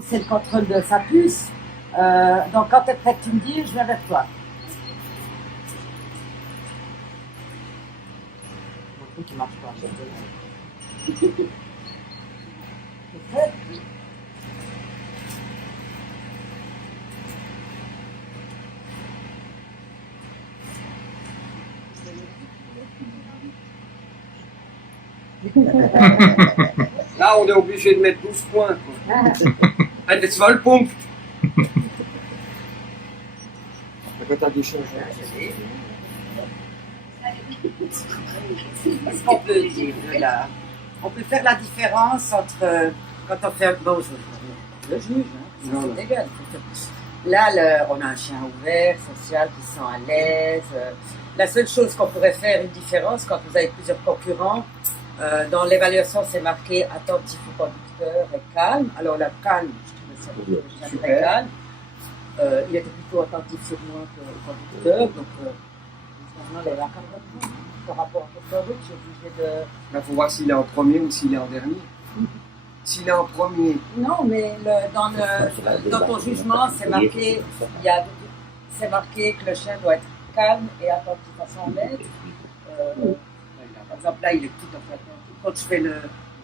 C'est le contrôle de sa puce. Donc quand tu es prête, tu me dis, je viens vers toi. Mon truc qui marche pas. T'es prête? Là, on est obligé de mettre 12 points. Ah, das Vollpunkt. Quand tu as des choses. Est-ce qu'on peut dire là, on peut faire la différence entre quand on fait bon, le juge, hein, Non, c'est non. légal. Là, on a un chien ouvert, social, qui se sent à l'aise. La seule chose qu'on pourrait faire une différence quand vous avez plusieurs concurrents, dans l'évaluation, c'est marqué attentif au conducteur et calme. Alors la calme, je trouvais ça déjà très calme. Il était plutôt attentif sur moi qu'au conducteur, donc finalement, il avait un par rapport à quelqu'un d'autre, je suis obligée de... Là, il faut voir s'il est en premier ou s'il est en dernier. S'il est en premier. Non, mais dans ton jugement, c'est marqué, c'est marqué que le chien doit être calme et attentif à son maître. Par exemple, là, il est tout en fait. Quand je fais le...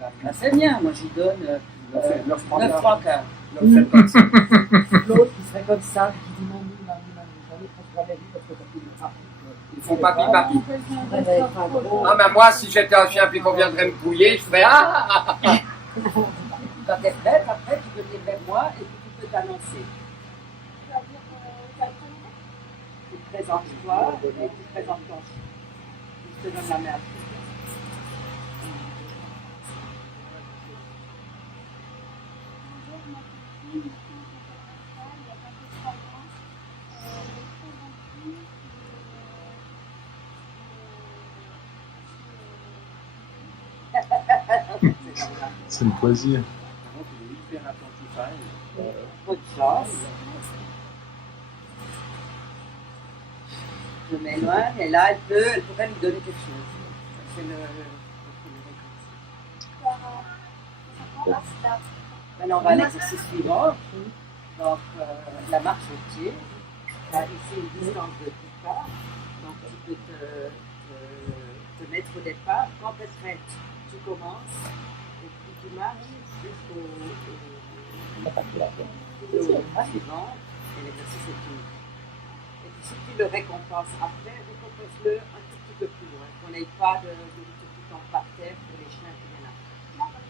Là, c'est bien, moi j'y donne 9 francs quart. L'autre, il serait comme ça, qui dit non, j'en ai presque jamais vu parce que quand il est parti. Ils font papi. Ah, mais moi, si j'étais un chien puis qu'on viendrait me pouiller, je ferais ah. Quand t'es prête, après, tu peux venir vers moi et puis tu peux t'annoncer. Tu te présentes toi et tu te présentes ton chien. Je te donne la main. C'est une poésie. Peu de chance. Je m'éloigne et là, elle pourrait me donner quelque chose. C'est Maintenant, on va à l'exercice suivant. Donc, la marche au pied. Là, ici, une distance de 10 pas. Donc, tu peux te mettre au départ. Quand tu es prête, tu commences. Et puis, tu marches jusqu'au suivant. Et l'exercice est fini. Et puis, si tu le récompenses après, récompense-le un tout petit peu plus loin. Qu'on n'aille pas de tout le temps par terre pour les chiens qui viennent après.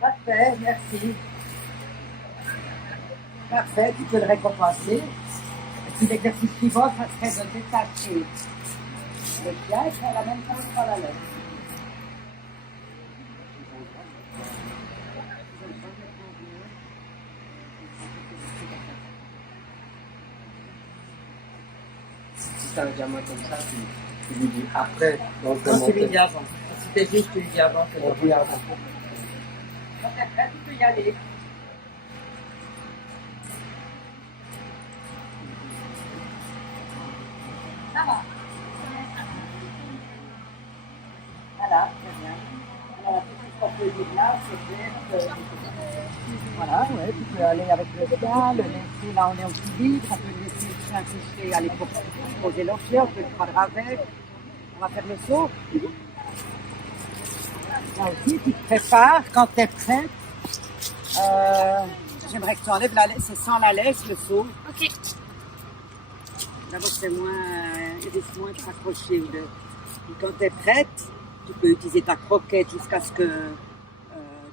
Parfait, merci. Parfait, tu peux le récompenser. Et puis l'exercice suivant, ça serait de détacher le piège et à la même temps par la laisse. Si t'as un gamin comme ça, tu lui dis après. Non, tu lui dis avant. Si t'es juste, tu lui dis avant. On dit avant. Quand t'es prêt, tu peux y aller. Ça va. Voilà, très bien. Alors, tout ce qu'on peut dire là, c'est que... Voilà, ouais, tu peux aller avec le chien, le laisser, là on est au public, on peut laisser le chien coucher, aller poser leur chien, on peut le prendre avec. On va faire le saut. Là aussi, tu te prépares quand tu es prête. J'aimerais que tu enlèves la laisse, c'est sans la laisse le saut. Ok. D'abord, c'est moins, il risque moins de s'accrocher. Et quand tu es prête, tu peux utiliser ta croquette jusqu'à ce que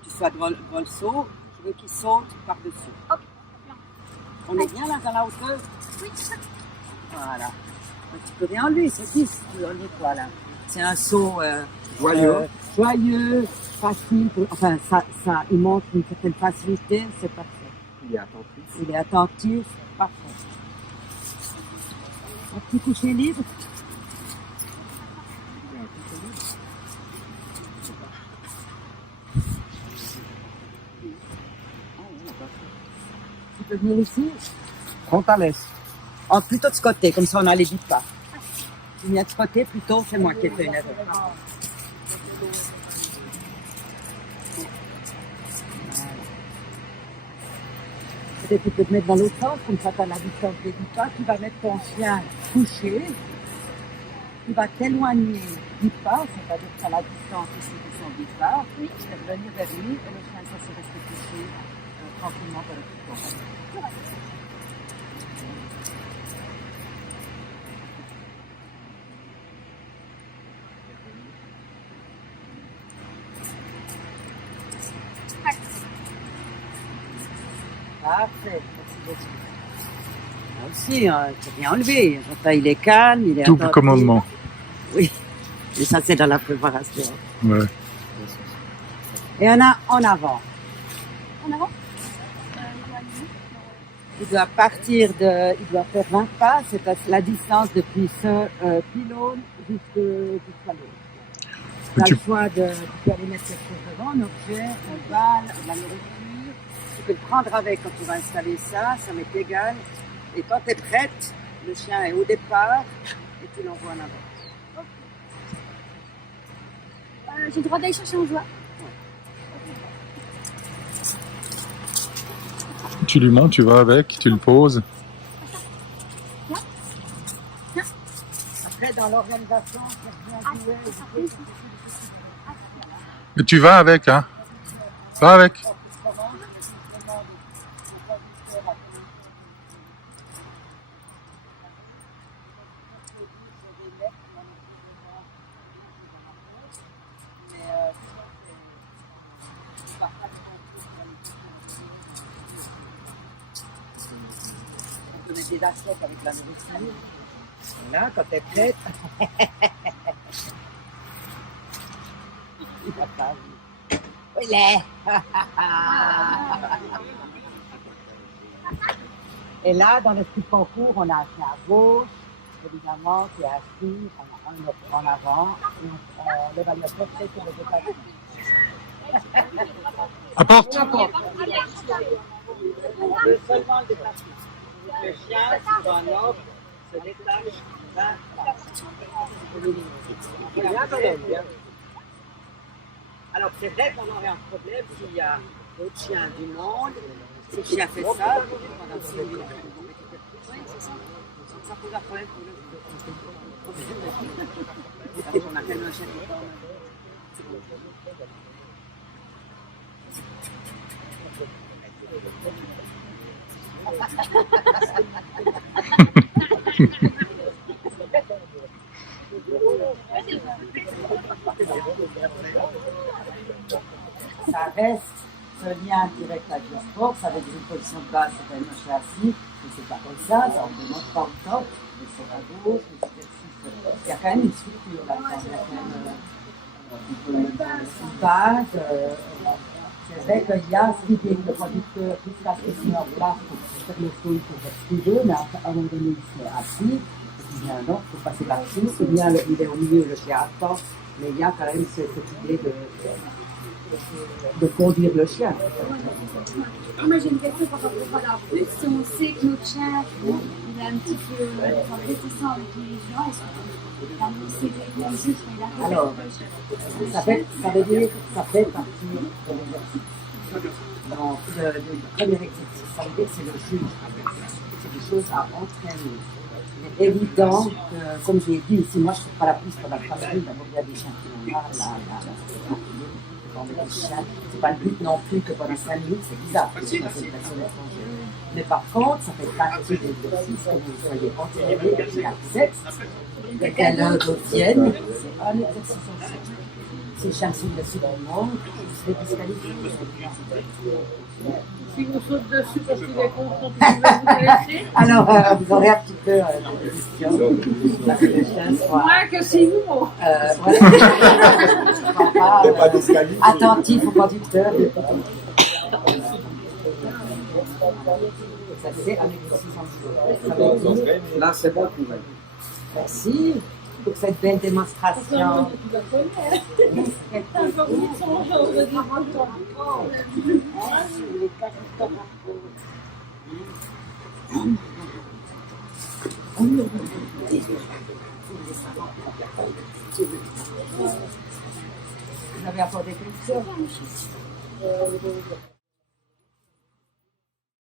tu sois devant le saut. Je veux qu'il saute par-dessus. Ok. On est bien là dans la hauteur? Oui. Voilà. Tu peux rien enlever, c'est qui tu enlèves quoi là? C'est un saut joyeux, facile. Enfin, ça, il montre une certaine facilité, c'est parfait. Il est attentif. Il est attentif. Parfait. Un petit coucher libre. Tu peux venir ici? Frontales. Oh, plutôt de ce côté, comme ça on a les 10 pas. Tu viens de ce côté, plutôt, c'est moi qui ai fait une erreur. Peut-être tu peux te mettre dans l'autre sens, comme ça tu as la distance des 10 pas. Tu vas mettre ton chien couché. Tu vas t'éloigner 10 pas, c'est-à-dire que tu as la distance ici de son 10 pas. Oui. Tu vas venir vers lui et le chien ça se rester couché tranquillement avec le temps. Parfait, merci beaucoup. Là aussi, il ne faut rien enlever. Enfin, il est calme, il est Double attentif. commandement. Oui, et ça c'est dans la préparation. Ouais. Et on a en avant. En avant Il doit partir de, il doit faire 20 pas, c'est la distance depuis ce pylône jusqu'à l'autre. Tu as le choix de, tu peux aller mettre quelque chose devant, un objet, une balle, de la nourriture. Tu peux le prendre avec quand tu vas installer ça, ça m'est égal. Et quand tu es prête, le chien est au départ et tu l'envoies en avant. J'ai le droit d'aller chercher un jouet. Tu lui montes, tu vas avec, tu le poses. Après, dans l'organisation, c'est bien joué. Mais tu vas avec, hein? Va avec. On peut mettre des assiettes avec la nourriture. Là, quand t'es prête. Il va pas. Il est. Et là, dans le petit concours, on a un chien à gauche, évidemment, qui est assis, on a un autre en avant, et l'évaluateur fait que le déplacement. Apporte. Seulement le déplacement. Le chien, dans l'ordre, se détache vers la. Alors, c'est vrai qu'on aurait un problème s'il y a d'autres chiens du monde. Si le chien fait ça, on a 6 minutes. Oui, c'est ça. Ça pose un problème pour le. Parce qu'on a tellement un chien qui parle. Ça reste ce lien direct avec le sport, ça veut dire une position de base, c'est quand même un chien assis, mais c'est pas comme ça on demande pas au top, mais c'est à gauche, les exercices, il y a quand même une structure là, il y a quand même une base, c'est vrai qu'il y a ce l'idée que le producteur puisse la question en place pour faire le fouille pour respirer, mais à un moment donné il s'est assis, et puis il y a un autre pour passer par-dessus, ou bien il est au milieu, le chien attend, mais il y a quand même cette idée de conduire le chien. Moi j'ai une question par rapport à la plus, si on sait que notre chien il est un petit peu réticent avec les gens, est-ce qu'on a annoncé les juges qu'il a fait? Alors, ça veut dire que ça fait partie de l'exercice. Donc, le premier exercice, ça veut dire que c'est le juge. C'est des choses à entraîner. Il est évident que, comme j'ai dit, si moi je ne fais pas la piste pendant 3 minutes, d'abord il y a des chiens qui vont voir c'est pas le but non plus que pendant 5 minutes, c'est bizarre. Mais par contre, ça fait partie de l'exercice que vous soyez entraînés, qui acceptent, et qu'elle devienne, c'est un exercice aussi. Si le chien saute dessus dans le monde, il serait disqualifié. Si vous sautez dessus parce qu'il est content, vous laisser. Alors, vous aurez un petit peu de questions. Parce que le chien soit. Moins que si nous. Attentif au conducteur. Ça faisait 1 600 euros. Là, c'est bon pour elle. Merci pour cette belle démonstration. Vous avez apporté quelque chose?